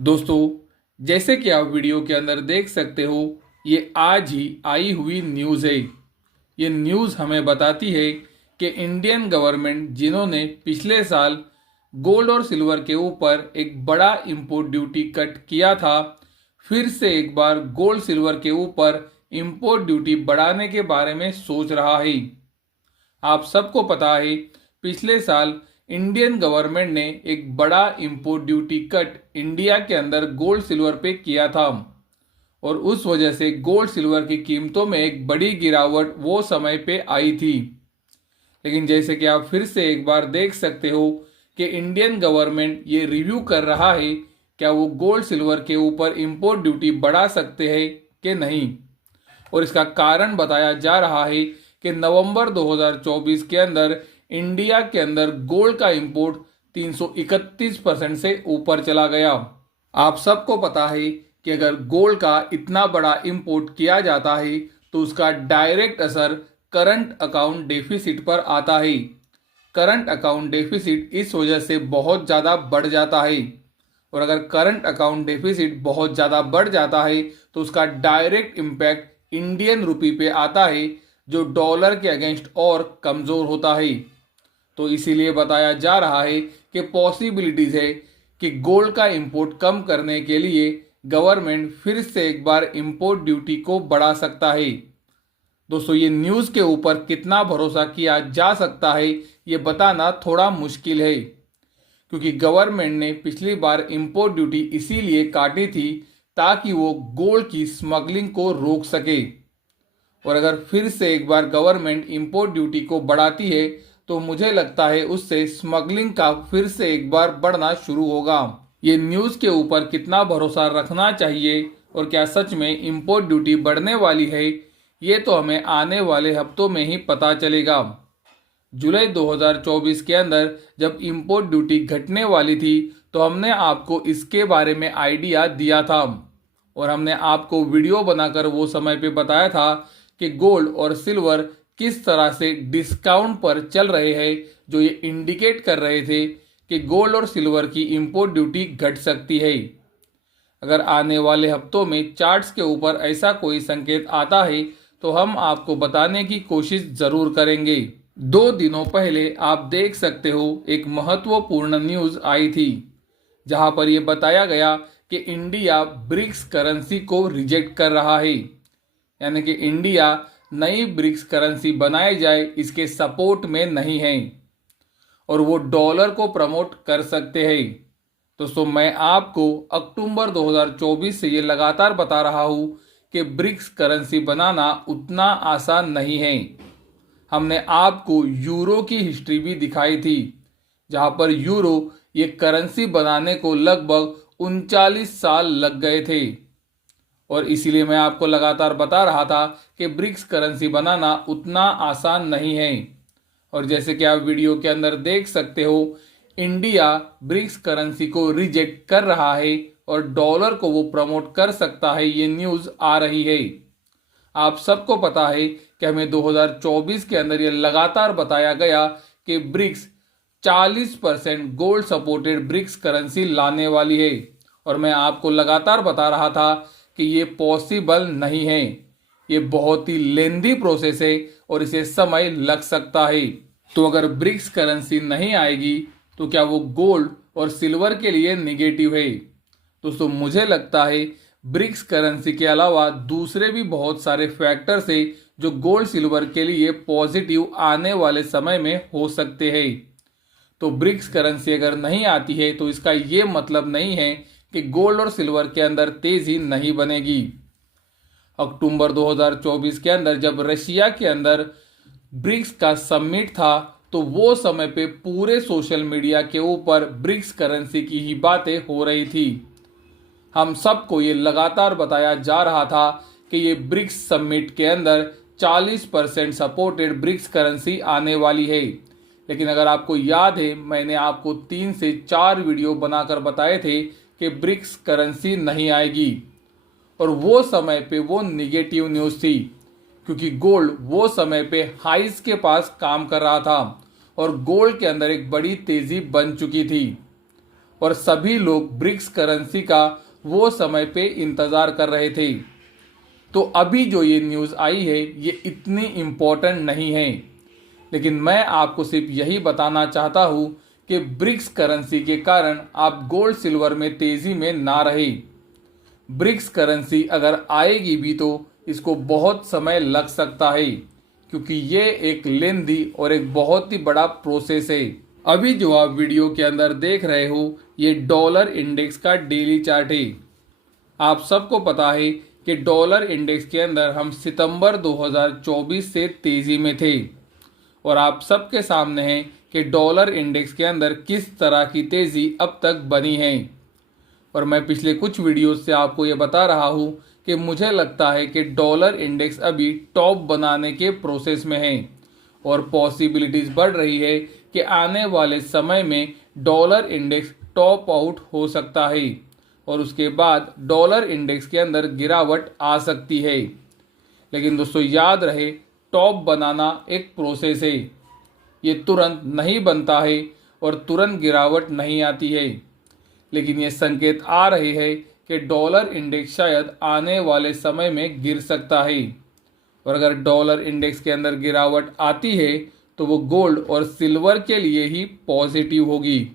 दोस्तों, जैसे कि आप वीडियो के अंदर देख सकते हो, ये आज ही आई हुई न्यूज़ है। ये न्यूज़ हमें बताती है कि इंडियन गवर्नमेंट जिन्होंने पिछले साल गोल्ड और सिल्वर के ऊपर एक बड़ा इंपोर्ट ड्यूटी कट किया था, फिर से एक बार गोल्ड सिल्वर के ऊपर इंपोर्ट ड्यूटी बढ़ाने के बारे में सोच रहा है। आप सबको पता है, पिछले साल इंडियन गवर्नमेंट ने एक बड़ा इंपोर्ट ड्यूटी कट इंडिया के अंदर गोल्ड सिल्वर पे किया था और उस वजह से गोल्ड सिल्वर की कीमतों में एक बड़ी गिरावट वो समय पे आई थी। लेकिन जैसे कि आप फिर से एक बार देख सकते हो कि इंडियन गवर्नमेंट ये रिव्यू कर रहा है क्या वो गोल्ड सिल्वर के ऊपर इंपोर्ट ड्यूटी बढ़ा सकते हैं कि नहीं। और इसका कारण बताया जा रहा है कि नवंबर 2024 के अंदर इंडिया के अंदर गोल्ड का इंपोर्ट 331% से ऊपर चला गया। आप सबको पता है कि अगर गोल्ड का इतना बड़ा इंपोर्ट किया जाता है तो उसका डायरेक्ट असर करंट अकाउंट डेफिसिट पर आता है। करंट अकाउंट डेफिसिट इस वजह से बहुत ज़्यादा बढ़ जाता है और अगर करंट अकाउंट डेफिसिट बहुत ज़्यादा बढ़ जाता है तो उसका डायरेक्ट इम्पैक्ट इंडियन रुपी पे आता है, जो डॉलर के अगेंस्ट और कमज़ोर होता है। तो इसीलिए बताया जा रहा है कि पॉसिबिलिटीज़ है कि गोल्ड का इंपोर्ट कम करने के लिए गवर्नमेंट फिर से एक बार इंपोर्ट ड्यूटी को बढ़ा सकता है। दोस्तों, ये न्यूज़ के ऊपर कितना भरोसा किया जा सकता है ये बताना थोड़ा मुश्किल है, क्योंकि गवर्नमेंट ने पिछली बार इंपोर्ट ड्यूटी इसीलिए काटी थी ताकि वो गोल्ड की स्मगलिंग को रोक सके। और अगर फिर से एक बार गवर्नमेंट इंपोर्ट ड्यूटी को बढ़ाती है तो मुझे लगता है उससे स्मगलिंग का फिर से एक बार बढ़ना शुरू होगा। ये न्यूज़ के ऊपर कितना भरोसा रखना चाहिए और क्या सच में इंपोर्ट ड्यूटी बढ़ने वाली है, ये तो हमें आने वाले हफ्तों में ही पता चलेगा। जुलाई 2024 के अंदर जब इंपोर्ट ड्यूटी घटने वाली थी तो हमने आपको इसके बारे में आइडिया दिया था और हमने आपको वीडियो बनाकर वो समय पे बताया था कि गोल्ड और सिल्वर किस तरह से डिस्काउंट पर चल रहे हैं, जो ये इंडिकेट कर रहे थे कि गोल्ड और सिल्वर की इंपोर्ट ड्यूटी घट सकती है। अगर आने वाले हफ्तों में चार्ट्स के ऊपर ऐसा कोई संकेत आता है तो हम आपको बताने की कोशिश जरूर करेंगे। 2 दिनों पहले आप देख सकते हो एक महत्वपूर्ण न्यूज़ आई थी जहां पर यह बताया गया कि इंडिया ब्रिक्स करेंसी को रिजेक्ट कर रहा है, यानी कि इंडिया नई ब्रिक्स करेंसी बनाई जाए इसके सपोर्ट में नहीं है और वो डॉलर को प्रमोट कर सकते हैं। दोस्तों, मैं आपको अक्टूबर 2024 से ये लगातार बता रहा हूँ कि ब्रिक्स करेंसी बनाना उतना आसान नहीं है। हमने आपको यूरो की हिस्ट्री भी दिखाई थी जहां पर यूरो ये करेंसी बनाने को लगभग 39 साल लग गए थे और इसीलिए मैं आपको लगातार बता रहा था कि ब्रिक्स करेंसी बनाना उतना आसान नहीं है। और जैसे कि आप वीडियो के अंदर देख सकते हो, इंडिया ब्रिक्स करेंसी को रिजेक्ट कर रहा है और डॉलर को वो प्रमोट कर सकता है, ये न्यूज़ आ रही है। आप सबको पता है कि हमें 2024 के अंदर ये लगातार बताया गया कि BRICS 40% gold supported BRICS currency लाने वाली है और मैं आपको लगातार बता रहा था कि ये पॉसिबल नहीं है, ये बहुत ही लेंदी प्रोसेस है और इसे समय लग सकता है। तो अगर ब्रिक्स करेंसी नहीं आएगी तो क्या वो गोल्ड और सिल्वर के लिए निगेटिव है? दोस्तों, मुझे लगता है ब्रिक्स करेंसी के अलावा दूसरे भी बहुत सारे फैक्टर्स है जो गोल्ड सिल्वर के लिए पॉजिटिव आने वाले समय में हो सकते हैं। तो ब्रिक्स करेंसी अगर नहीं आती है तो इसका ये मतलब नहीं है कि गोल्ड और सिल्वर के अंदर तेजी नहीं बनेगी। अक्टूबर 2024 के अंदर जब रशिया के अंदर ब्रिक्स का समिट था तो वो समय पे पूरे सोशल मीडिया के ऊपर ब्रिक्स करेंसी की ही बातें हो रही थी। हम सबको ये लगातार बताया जा रहा था कि ये ब्रिक्स समिट के अंदर 40% सपोर्टेड ब्रिक्स करेंसी आने वाली है। लेकिन अगर आपको याद है, मैंने आपको 3 से 4 वीडियो बनाकर बताए थे कि ब्रिक्स करेंसी नहीं आएगी और वो समय पे वो निगेटिव न्यूज़ थी, क्योंकि गोल्ड वो समय पे हाइस के पास काम कर रहा था और गोल्ड के अंदर एक बड़ी तेजी बन चुकी थी। और सभी लोग ब्रिक्स करेंसी का वो समय पे इंतज़ार कर रहे थे। तो अभी जो ये न्यूज़ आई है ये इतनी इम्पोर्टेंट नहीं है, लेकिन मैं आपको सिर्फ यही बताना चाहता हूँ कि ब्रिक्स करेंसी के कारण आप गोल्ड सिल्वर में तेज़ी में ना रहे। ब्रिक्स करेंसी अगर आएगी भी तो इसको बहुत समय लग सकता है, क्योंकि ये एक लेंदी और एक बहुत ही बड़ा प्रोसेस है। अभी जो आप वीडियो के अंदर देख रहे हो ये डॉलर इंडेक्स का डेली चार्ट है। आप सबको पता है कि डॉलर इंडेक्स के अंदर हम सितंबर 2024 से तेज़ी में थे, और आप सबके सामने है कि डॉलर इंडेक्स के अंदर किस तरह की तेज़ी अब तक बनी है। और मैं पिछले कुछ वीडियो से आपको ये बता रहा हूँ कि मुझे लगता है कि डॉलर इंडेक्स अभी टॉप बनाने के प्रोसेस में है, और पॉसिबिलिटीज़ बढ़ रही है कि आने वाले समय में डॉलर इंडेक्स टॉप आउट हो सकता है, और उसके बाद डॉलर इंडेक्स के अंदर गिरावट आ सकती है। लेकिन दोस्तों याद रहे, टॉप बनाना एक प्रोसेस है, ये तुरंत नहीं बनता है और तुरंत गिरावट नहीं आती है। लेकिन ये संकेत आ रहे हैं कि डॉलर इंडेक्स शायद आने वाले समय में गिर सकता है, और अगर डॉलर इंडेक्स के अंदर गिरावट आती है तो वो गोल्ड और सिल्वर के लिए ही पॉजिटिव होगी।